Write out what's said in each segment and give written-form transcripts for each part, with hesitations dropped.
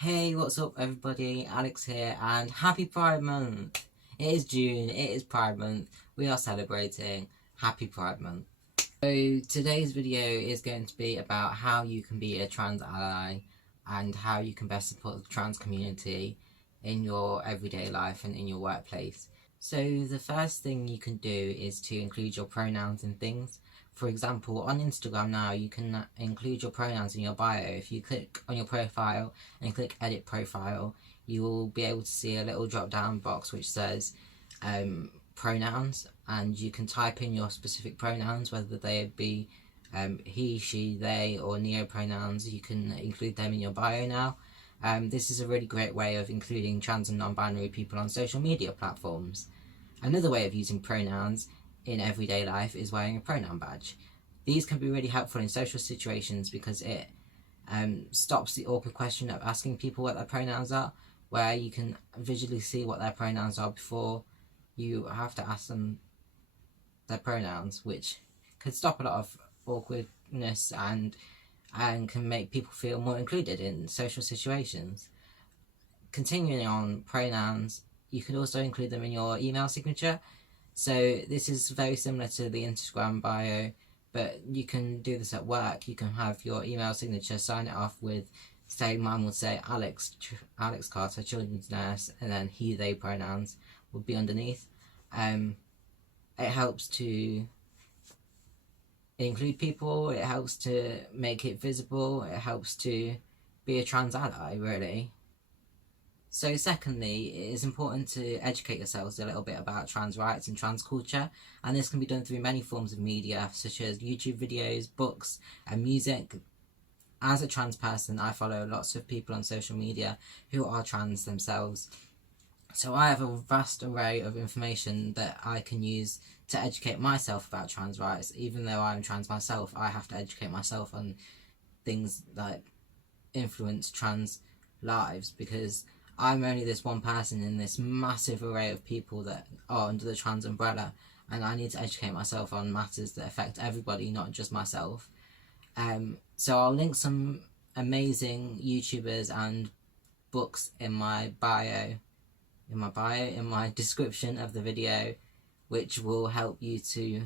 Hey, what's up everybody? Alex here and happy Pride Month! It is June, it is Pride Month, we are celebrating. Happy Pride Month. So today's video is going to be about how you can be a trans ally and how you can best support the trans community in your everyday life and in your workplace. So the first thing you can do is to include your pronouns in things. For example, on Instagram now you can include your pronouns in your bio. If you click on your profile and click edit profile, you will be able to see a little drop down box which says pronouns, and you can type in your specific pronouns, whether they be he, she, they or neo-pronouns. You can include them in your bio now. This is a really great way of including trans and non-binary people on social media platforms. Another way of using pronouns in everyday life is wearing a pronoun badge. These can be really helpful in social situations because it stops the awkward question of asking people what their pronouns are, where you can visually see what their pronouns are before you have to ask them their pronouns, which could stop a lot of awkwardness and can make people feel more included in social situations. Continuing on pronouns, you could also include them in your email signature. So this is very similar to the Instagram bio, but you can do this at work. You can have your email signature, sign it off with, say, mine would say Alex Carter, children's nurse, and then he, they pronouns would be underneath. It helps to include people, it helps to make it visible, it helps to be a trans ally, really. So secondly, it is important to educate yourselves a little bit about trans rights and trans culture, and this can be done through many forms of media such as YouTube videos, books and music. As a trans person, I follow lots of people on social media who are trans themselves, so I have a vast array of information that I can use to educate myself about trans rights. Even though I'm trans myself, I have to educate myself on things that influence trans lives, because I'm only this one person in this massive array of people that are under the trans umbrella, and I need to educate myself on matters that affect everybody, not just myself. So I'll link some amazing YouTubers and books in my description of the video, which will help you to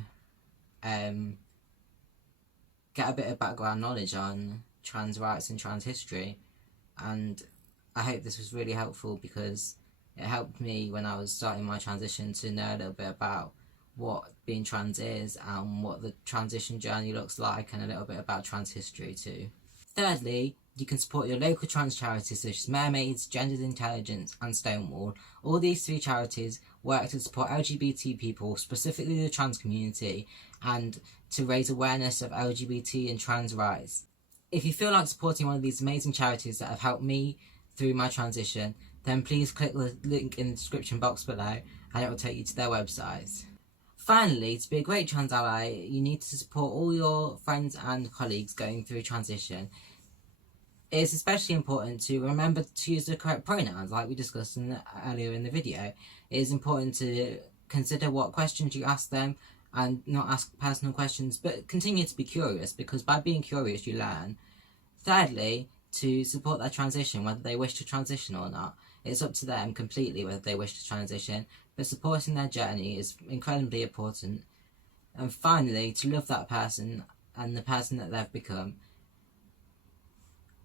get a bit of background knowledge on trans rights and trans history. And I hope this was really helpful, because it helped me when I was starting my transition to know a little bit about what being trans is and what the transition journey looks like, and a little bit about trans history too. Thirdly, you can support your local trans charities such as Mermaids, Gendered Intelligence and Stonewall. All these three charities work to support LGBT people, specifically the trans community, and to raise awareness of LGBT and trans rights. If you feel like supporting one of these amazing charities that have helped me through my transition, then please click the link in the description box below and it will take you to their websites. Finally, to be a great trans ally, you need to support all your friends and colleagues going through transition. It's especially important to remember to use the correct pronouns, like we discussed earlier in the video. It is important to consider what questions you ask them and not ask personal questions, but continue to be curious, because by being curious you learn. Thirdly, to support their transition, whether they wish to transition or not. It's up to them completely whether they wish to transition, but supporting their journey is incredibly important. And finally, to love that person and the person that they've become.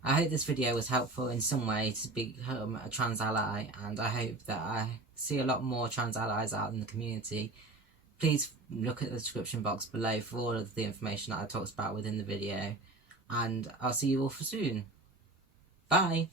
I hope this video was helpful in some way to become a trans ally, and I hope that I see a lot more trans allies out in the community. Please look at the description box below for all of the information that I talked about within the video, and I'll see you all for soon. Bye!